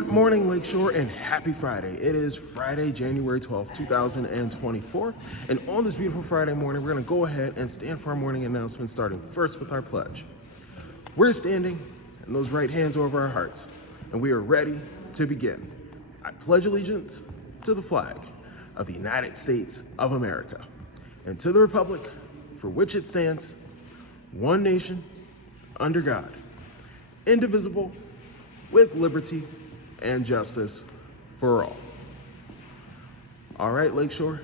Good morning, Lakeshore, and happy Friday. It is Friday, January 12th, 2024. And on this beautiful Friday morning, we're going to go ahead and stand for our morning announcement, starting first with our pledge. We're standing, and those right hands over our hearts, and we are ready to begin. I pledge allegiance to the flag of the United States of America and to the republic for which it stands, one nation, under God, indivisible, with liberty and justice for all. All right, Lakeshore,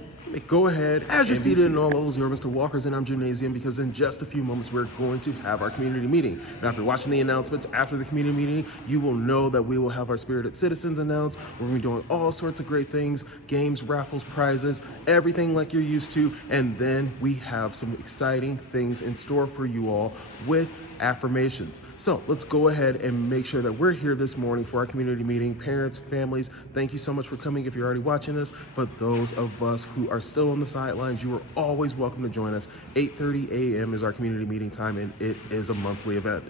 go ahead. As you're seated in all levels, you're Mr. Walker's in our gymnasium, because in just a few moments, we're going to have our community meeting. Now, if you're watching the announcements after the community meeting, you will know that we will have our Spirited Citizens announced. We're going to be doing all sorts of great things, games, raffles, prizes, everything like you're used to. And then we have some exciting things in store for you all with affirmations. So let's go ahead and make sure that we're here this morning for our community meeting. Parents, families, thank you so much for coming if you're already watching this. But those of us who are still on the sidelines, you are always welcome to join us. 8:30 a.m. is our community meeting time, and it is a monthly event.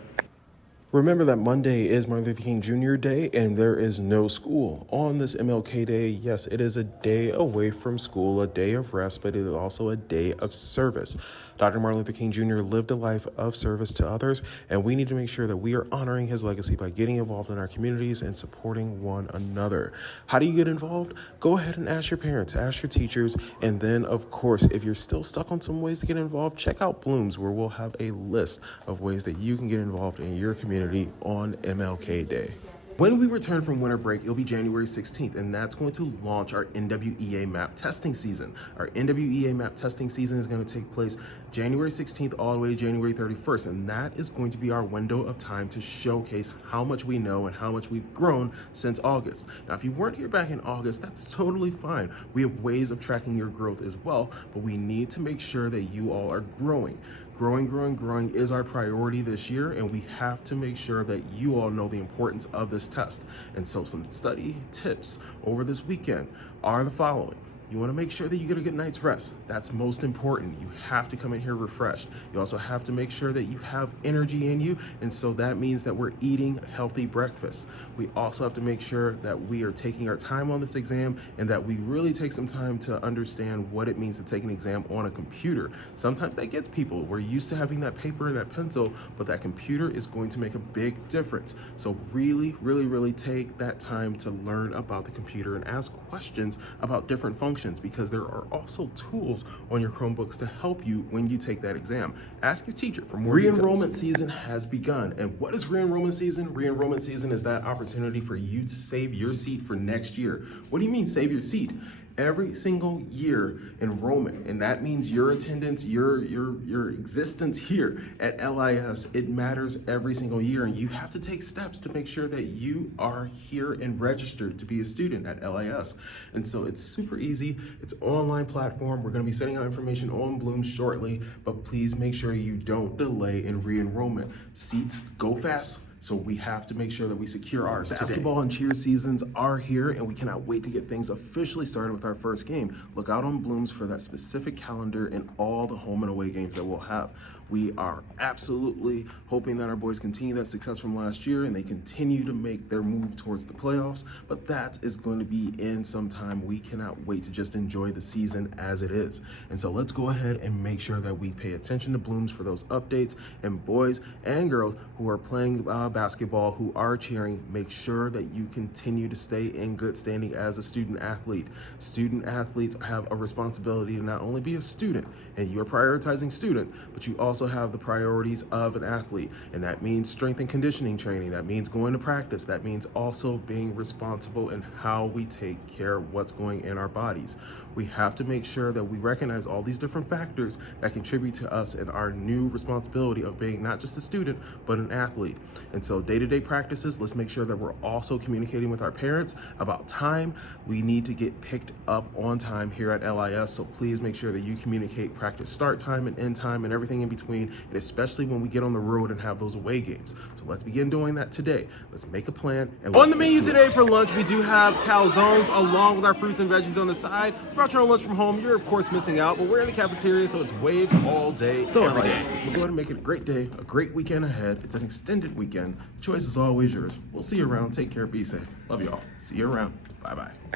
Remember that Monday is Martin Luther King Jr. Day, and there is no school. On this MLK Day, yes, it is a day away from school, a day of rest, but it is also a day of service. Dr. Martin Luther King Jr. lived a life of service to others, and we need to make sure that we are honoring his legacy by getting involved in our communities and supporting one another. How do you get involved? Go ahead and ask your parents, ask your teachers, and then, of course, if you're still stuck on some ways to get involved, check out Blooms, where we'll have a list of ways that you can get involved in your community on MLK Day. When we return from winter break, it'll be January 16th, and that's going to launch our NWEA map testing season. Our NWEA map testing season is going to take place January 16th all the way to January 31st, and that is going to be our window of time to showcase how much we know and how much we've grown since August. Now, if you weren't here back in August, that's totally fine. We have ways of tracking your growth as well, but we need to make sure that you all are growing. Growing is our priority this year, and we have to make sure that you all know the importance of this test. And so some study tips over this weekend are the following. You want to make sure that you get a good night's rest. That's most important. You have to come in here refreshed. You also have to make sure that you have energy in you, and so that means that we're eating healthy breakfast. We also have to make sure that we are taking our time on this exam, and that we really take some time to understand what it means to take an exam on a computer. Sometimes that gets people. We're used to having that paper and that pencil, but that computer is going to make a big difference. So really take that time to learn about the computer and ask questions about different functions, because there are also tools on your Chromebooks to help you when you take that exam. Ask your teacher for more details. Re-enrollment season has begun. And what is re-enrollment season? Re-enrollment season is that opportunity for you to save your seat for next year. What do you mean save your seat? Every single year enrollment, and that means your attendance, your existence here at LIS, it matters every single year, and you have to take steps to make sure that you are here and registered to be a student at LIS. And so it's super easy. It's an online platform. We're going to be sending out information on Bloom shortly, but please make sure you don't delay in re-enrollment. Seats go fast, so we have to make sure that we secure ours. Basketball and cheer seasons are here, and we cannot wait to get things officially started with our first game. Look out on Blooms for that specific calendar and all the home and away games that we'll have. We are absolutely hoping that our boys continue that success from last year and they continue to make their move towards the playoffs, but that is going to be in some time. We cannot wait to just enjoy the season as it is. And so let's go ahead and make sure that we pay attention to Blooms for those updates, and boys and girls who are playing basketball, who are cheering, make sure that you continue to stay in good standing as a student athlete. Student athletes have a responsibility to not only be a student, and you're prioritizing student, but you also have the priorities of an athlete, and that means strength and conditioning training. That means going to practice. That means also being responsible in how we take care of what's going in our bodies. We have to make sure that we recognize all these different factors that contribute to us and our new responsibility of being not just a student, but an athlete. And so day-to-day practices, let's make sure that we're also communicating with our parents about time. We need to get picked up on time here at LIS, so please make sure that you communicate practice start time and end time and everything in between, and especially when we get on the road and have those away games. So let's begin doing that today. Let's make a plan. And on the menu today for lunch, we do have calzones along with our fruits and veggies on the side. Brought your own lunch from home, you're of course missing out, but we're in the cafeteria, so it's waves all day. So LIS, let's go ahead and make it a great day, a great weekend ahead. It's an extended weekend. again, the choice is always yours. We'll see you around. Take care. Be safe. Love y'all. See you around. Bye bye.